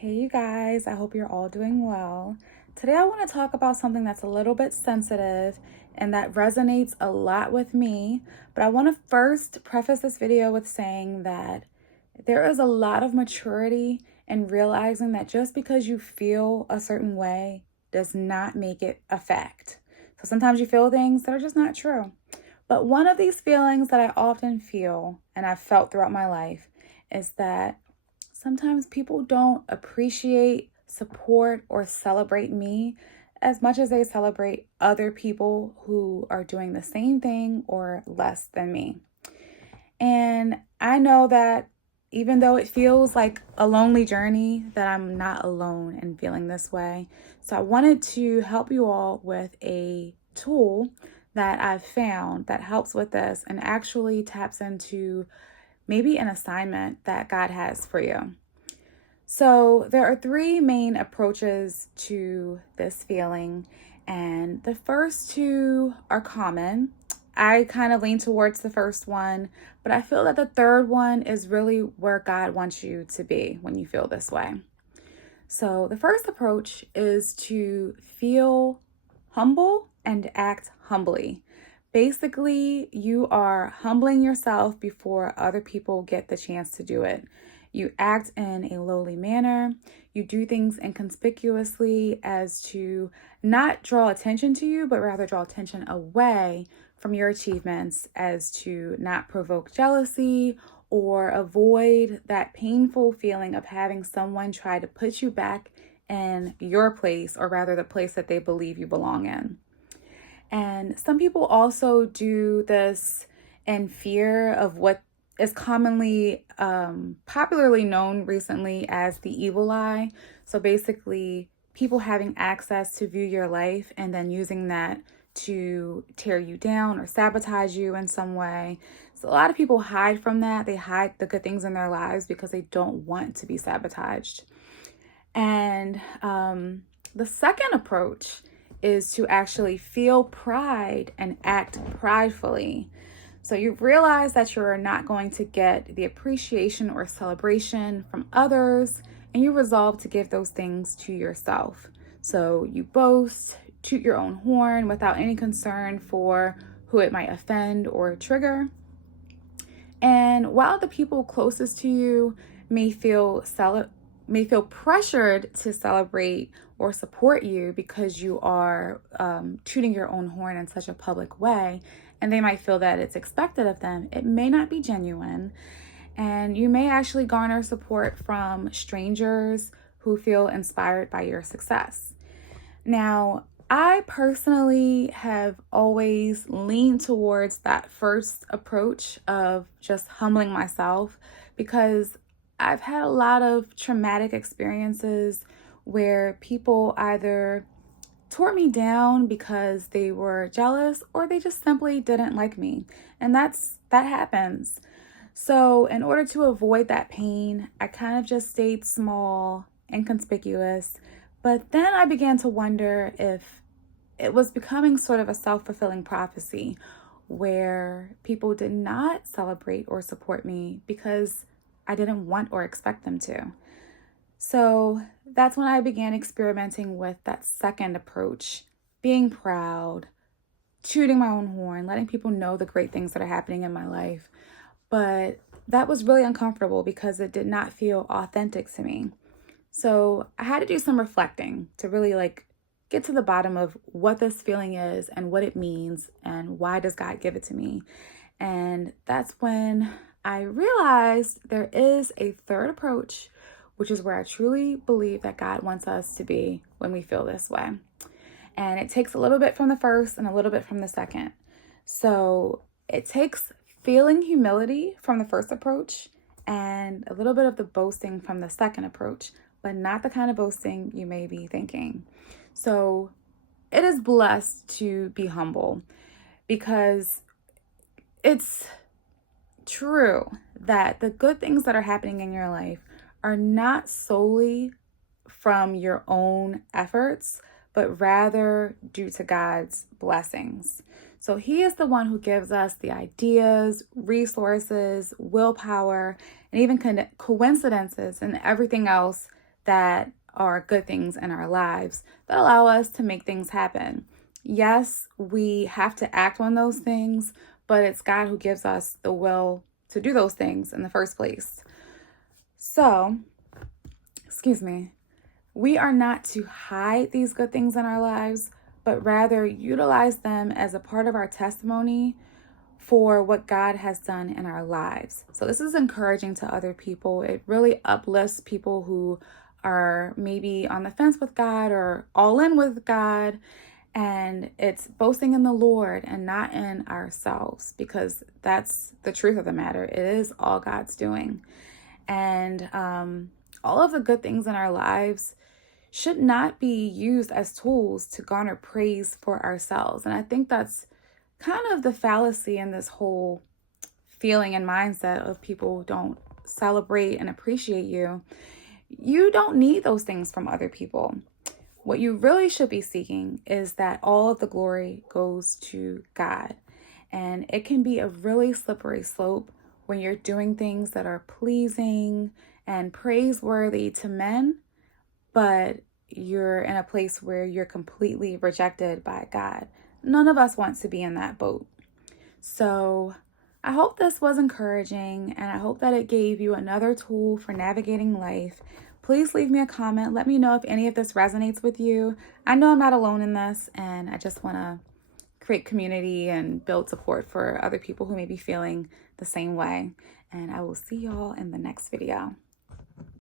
Hey, you guys, I hope you're all doing well. Today, I want to talk about something that's a little bit sensitive and that resonates a lot with me. But I want to first preface this video with saying that there is a lot of maturity in realizing that just because you feel a certain way does not make it a fact. So sometimes you feel things that are just not true. But one of these feelings that I often feel and I've felt throughout my life is that sometimes people don't appreciate, support, or celebrate me as much as they celebrate other people who are doing the same thing or less than me. And I know that even though it feels like a lonely journey, that I'm not alone in feeling this way. So I wanted to help you all with a tool that I've found that helps with this and actually taps into maybe an assignment that God has for you. So, there are three main approaches to this feeling, and the first two are common. I kind of lean towards the first one, but I feel that the third one is really where God wants you to be when you feel this way. So, the first approach is to feel humble and act humbly. Basically, you are humbling yourself before other people get the chance to do it. You act in a lowly manner. You do things inconspicuously as to not draw attention to you, but rather draw attention away from your achievements, as to not provoke jealousy or avoid that painful feeling of having someone try to put you back in your place, or rather the place that they believe you belong in. And some people also do this in fear of what is commonly popularly known recently as the evil eye. So basically, people having access to view your life and then using that to tear you down or sabotage you in some way. So a lot of people hide from that. They hide the good things in their lives because they don't want to be sabotaged. And the second approach is to actually feel pride and act pridefully. So you realize that you're not going to get the appreciation or celebration from others, and you resolve to give those things to yourself. So you boast, toot your own horn without any concern for who it might offend or trigger. And while the people closest to you may feel pressured to celebrate or support you because you are tooting your own horn in such a public way, and they might feel that it's expected of them, it may not be genuine. And you may actually garner support from strangers who feel inspired by your success. Now, I personally have always leaned towards that first approach of just humbling myself because I've had a lot of traumatic experiences where people either tore me down because they were jealous or they just simply didn't like me. And that happens. So, in order to avoid that pain, I kind of just stayed small, inconspicuous. But then I began to wonder if it was becoming sort of a self-fulfilling prophecy where people did not celebrate or support me because I didn't want or expect them to. So that's when I began experimenting with that second approach, being proud, tooting my own horn, letting people know the great things that are happening in my life. But that was really uncomfortable because it did not feel authentic to me. So I had to do some reflecting to really get to the bottom of what this feeling is and what it means and why does God give it to me. And that's when I realized there is a third approach, which is where I truly believe that God wants us to be when we feel this way. And it takes a little bit from the first and a little bit from the second. So it takes feeling humility from the first approach and a little bit of the boasting from the second approach, but not the kind of boasting you may be thinking. So it is blessed to be humble because it's true that the good things that are happening in your life are not solely from your own efforts, but rather due to God's blessings. So He is the one who gives us the ideas, resources, willpower, and even coincidences and everything else that are good things in our lives that allow us to make things happen. Yes, we have to act on those things, but it's God who gives us the will to do those things in the first place. So, excuse me, we are not to hide these good things in our lives, but rather utilize them as a part of our testimony for what God has done in our lives. So this is encouraging to other people. It really uplifts people who are maybe on the fence with God or all in with God. And it's boasting in the Lord and not in ourselves, because that's the truth of the matter. It is all God's doing. And all of the good things in our lives should not be used as tools to garner praise for ourselves. And I think that's kind of the fallacy in this whole feeling and mindset of people who don't celebrate and appreciate you. You don't need those things from other people. What you really should be seeking is that all of the glory goes to God. And it can be a really slippery slope when you're doing things that are pleasing and praiseworthy to men, but you're in a place where you're completely rejected by God. None of us want to be in that boat. So I hope this was encouraging, and I hope that it gave you another tool for navigating life. Please leave me a comment. Let me know if any of this resonates with you. I know I'm not alone in this, and I just want to create community and build support for other people who may be feeling the same way. And I will see y'all in the next video.